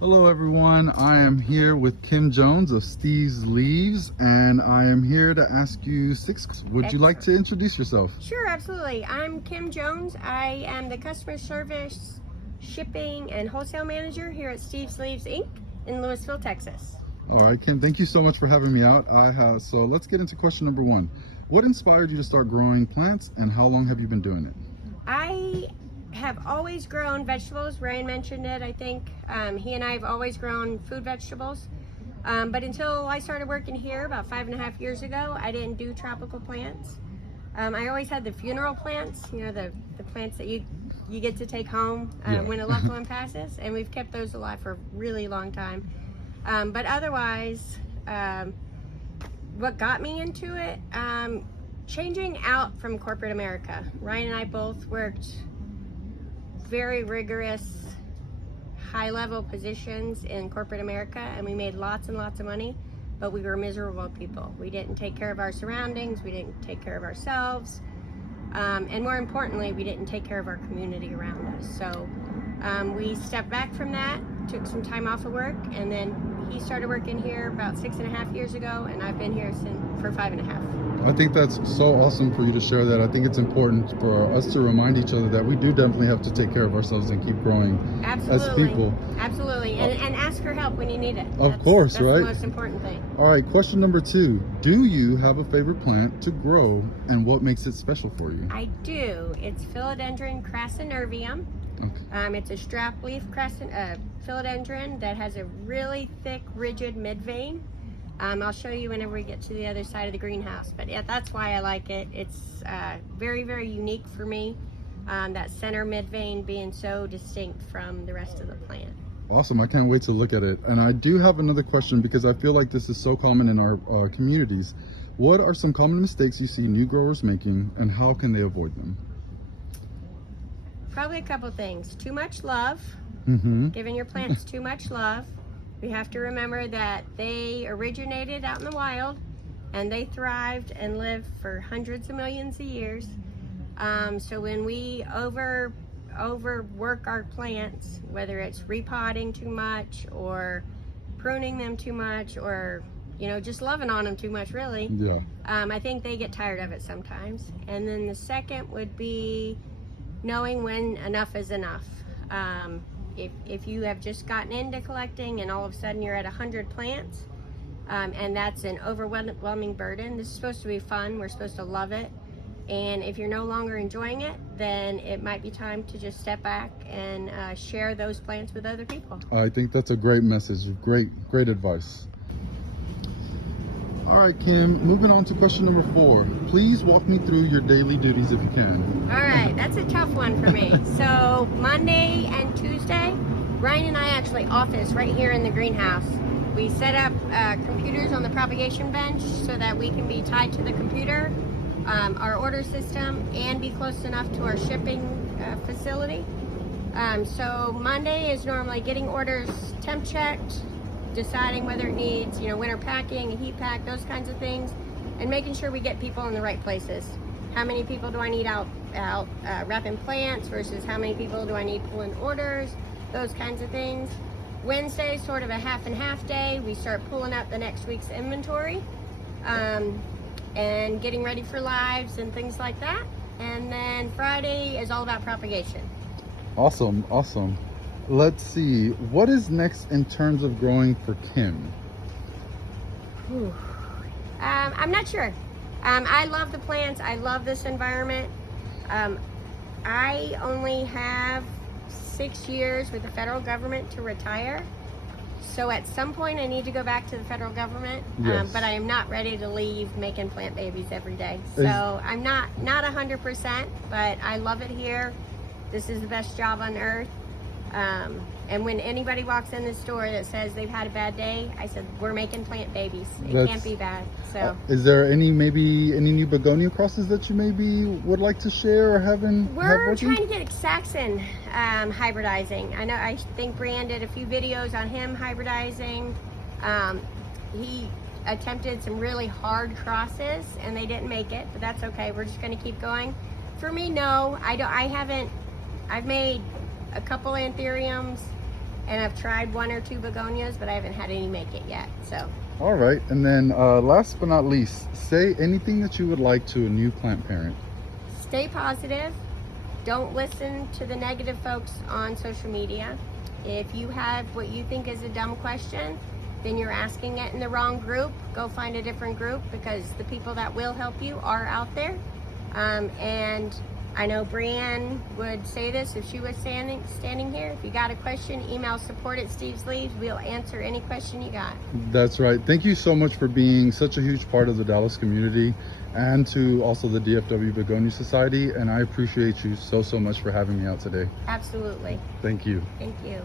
Hello everyone, I am here with Kim Jones of Steve's Leaves, and I am here to ask you 6 questions. Would you like to introduce yourself? Sure, absolutely. I'm Kim Jones. I am the customer service, shipping, and wholesale manager here at Steve's Leaves Inc. in Louisville, Texas. All right, Kim, thank you so much for having me out. So let's get into question number 1. What inspired you to start growing plants, and how long have you been doing it? I have always grown vegetables. Ryan mentioned it, I think. He and I have always grown food vegetables. But until I started working here about 5.5 years ago, I didn't do tropical plants. I always had the funeral plants, you know, the plants that you get to take home when a loved one passes, and we've kept those alive for a really long time. But otherwise, what got me into it, changing out from corporate America. Ryan and I both worked very rigorous, high-level positions in corporate America, and we made lots and lots of money, but we were miserable people. We didn't take care of our surroundings, we didn't take care of ourselves, and more importantly, we didn't take care of our community around us. So we stepped back from that, took some time off of work, and then he started working here about 6.5 years ago, and I've been here for 5.5. I think that's so awesome for you to share that. I think it's important for us to remind each other that we do definitely have to take care of ourselves and keep growing as people. Absolutely, and ask for help when you need it. Of course, that's right? the most important thing. All right, question number 2. Do you have a favorite plant to grow, and what makes it special for you? I do. It's Philodendron crassonervium. Okay. It's a strap leaf philodendron that has a really thick, rigid mid-vein. I'll show you whenever we get to the other side of the greenhouse, but yeah, that's why I like it. It's very, very unique for me, that center mid-vein being so distinct from the rest of the plant. Awesome, I can't wait to look at it. And I do have another question, because I feel like this is so common in our communities. What are some common mistakes you see new growers making, and how can they avoid them? Probably a couple things. Too much love, giving your plants too much love. We have to remember that they originated out in the wild, and they thrived and lived for hundreds of millions of years. So when we overwork our plants, whether it's repotting too much or pruning them too much, or just loving on them too much, really, I think they get tired of it sometimes. And then the second would be knowing when enough is enough. If you have just gotten into collecting and all of a sudden you're at 100 plants, and that's an overwhelming burden. This is supposed to be fun, we're supposed to love it, and if you're no longer enjoying it, then it might be time to just step back and share those plants with other people. I think that's a great message, great advice. All right, Kim, moving on to question number 4. Please walk me through your daily duties if you can. All right, that's a tough one for me. So Monday and Tuesday, Ryan and I actually office right here in the greenhouse. We set up computers on the propagation bench so that we can be tied to the computer, our order system, and be close enough to our shipping facility. So Monday is normally getting orders temp checked, deciding whether it needs, winter packing, a heat pack, those kinds of things, and making sure we get people in the right places. How many people do I need out wrapping plants versus how many people do I need pulling orders, those kinds of things. Wednesday is sort of a half and half day. We start pulling up the next week's inventory and getting ready for lives and things like that. And then Friday is all about propagation. Awesome. Let's see, what is next in terms of growing for Kim? I'm not sure. I love the plants. I love this environment. I only have 6 years with the federal government to retire. So at some point I need to go back to the federal government, but I am not ready to leave making plant babies every day. So I'm not 100%, but I love it here. This is the best job on earth. And when anybody walks in the store that says they've had a bad day, I said, we're making plant babies. It can't be bad. So, is there any new begonia crosses that you maybe would like to share or have working? We're trying to get Saxon hybridizing. I think Brian did a few videos on him hybridizing. He attempted some really hard crosses and they didn't make it, but that's okay. We're just going to keep going. For me, no, I haven't. I've made a couple anthuriums and I've tried 1 or 2 begonias, but I haven't had any make it yet. So All right, and then last but not least, say anything that you would like to a new plant parent. stay positive. Don't listen to the negative folks on social media. If you have what you think is a dumb question, then you're asking it in the wrong group. Go find a different group, because the people that will help you are out there. And I know Brianne would say this if she was standing here. If you got a question, email support@stevesleaves. We'll answer any question you got. That's right. Thank you so much for being such a huge part of the Dallas community, and to also the DFW Begonia Society. And I appreciate you so much for having me out today. Absolutely. Thank you. Thank you.